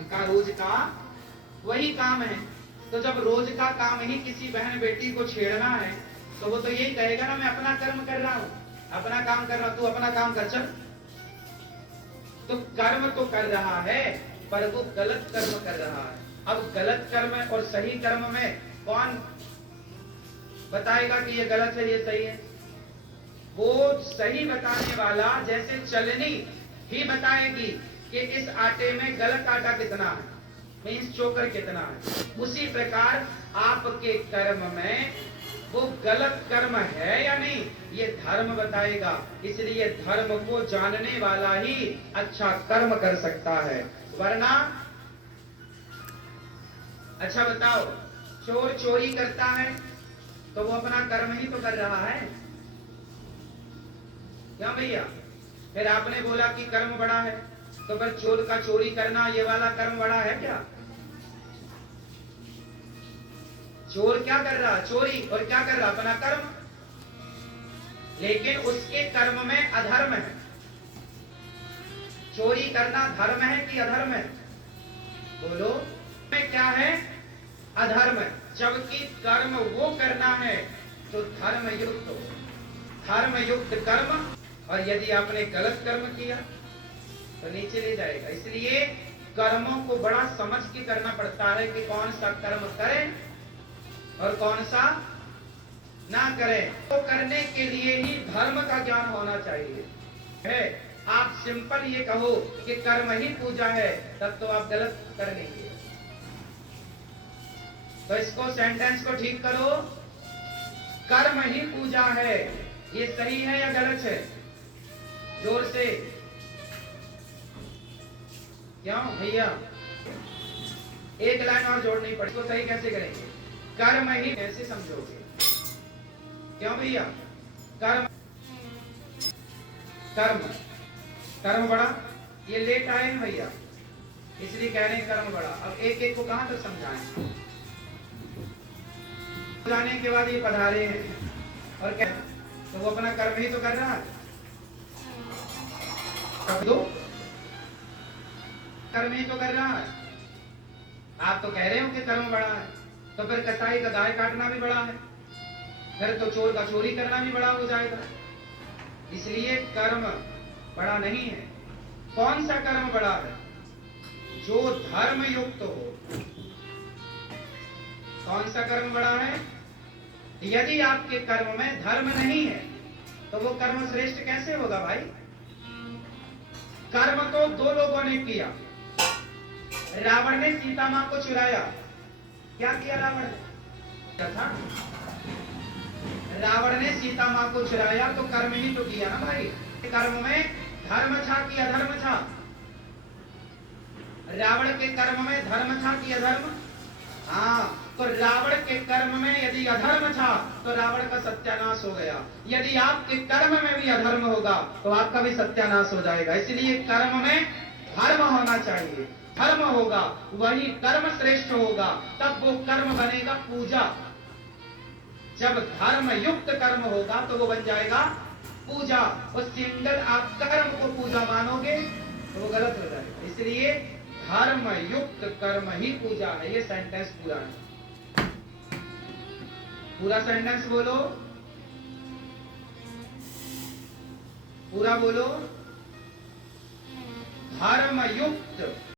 उनका रोज का वही काम है। तो जब रोज का काम ही किसी बहन बेटी को छेड़ना है तो वो तो यही कहेगा ना, मैं अपना कर्म कर रहा हूं, अपना काम कर रहा हूं, तू अपना काम कर चल। तो कर्म तो कर रहा है पर वो गलत कर्म कर रहा है। अब गलत कर्म और सही कर्म में कौन बताएगा कि ये गलत है ये सही है? वो सही बताने वाला जैसे चलनी ही बताएगी कि इस आटे में गलत आटा कितना है, मीन्स चोकर कितना है, उसी प्रकार आपके कर्म में वो गलत कर्म है या नहीं ये धर्म बताएगा। इसलिए धर्म को जानने वाला ही अच्छा कर्म कर सकता है, वरना अच्छा बताओ, चोर चोरी करता है तो वो अपना कर्म ही तो कर रहा है, क्या भैया? फिर आपने बोला कि कर्म बड़ा है, तो फिर चोर का चोरी करना ये वाला कर्म बड़ा है क्या? चोर क्या कर रहा? चोरी। और क्या कर रहा? अपना कर्म। लेकिन उसके कर्म में अधर्म है। चोरी करना धर्म है कि अधर्म है? बोलो, में क्या है? अधर्म है। जबकि कर्म वो करना है तो धर्म युक्त हो, धर्म युक्त कर्म। और यदि आपने गलत कर्म किया तो नीचे ले जाएगा। इसलिए कर्मों को बड़ा समझ के करना पड़ता है कि कौन सा कर्म करें और कौन सा ना करें। तो करने के लिए ही धर्म का ज्ञान होना चाहिए है। आप सिंपल ये कहो कि कर्म ही पूजा है, तब तो आप गलत कर लेंगे। तो इसको सेंटेंस को ठीक करो, कर्म ही पूजा है, ये सही है या गलत है? जोर से क्यों भैया? एक लाइन और जोड़नी पड़ेगी, तो सही कैसे करेंगे? कर्म ही कैसे समझोगे? क्यों भैया? कर्म कर्म कर्म बड़ा, ये लेट आए हैं भैया, इसलिए कह रहे हैं कर्म बड़ा। अब एक एक को कहां तक समझाएं? जाने के बाद ये पधारे हैं और क्या, तो वो अपना कर्म ही तो कर रहा है। कब दो कर्म ही तो कर रहा है। आप तो कह रहे हो कि कर्म बड़ा है, तो फिर कसाई का गाय काटना भी बड़ा है, फिर तो चोर का चोरी करना भी बड़ा हो जाएगा। इसलिए कर्म बड़ा नहीं है। कौन सा कर्म बड़ा है? जो धर्म युक्त हो। कौन सा कर्म बड़ा है? यदि आपके कर्म में धर्म नहीं है तो वो कर्म श्रेष्ठ कैसे होगा भाई? कर्म तो दो लोगों ने किया। रावण ने सीता मां को चुराया। क्या किया रावण ने? क्या था? रावण ने सीता मां को चुराया, तो कर्म ही तो किया ना भाई। कर्म में धर्म था कि अधर्म था? रावण के कर्म में धर्म था कि अधर्म? हाँ, तो रावण के कर्म में यदि अधर्म था तो रावण का सत्यानाश हो गया। यदि आपके कर्म में भी अधर्म होगा तो आपका भी सत्यानाश हो जाएगा। इसलिए कर्म में धर्म होना चाहिए। धर्म होगा वही कर्म श्रेष्ठ होगा, तब वो कर्म बनेगा पूजा। जब धर्म युक्त कर्म होगा तो वो बन जाएगा पूजा। और सिंगल आप कर्म को पूजा मानोगे तो वो गलत हो जाएगा। इसलिए धर्म युक्त कर्म ही पूजा है। ये सेंटेंस पूरा है, पूरा सेंटेंस बोलो, पूरा बोलो। धर्म युक्त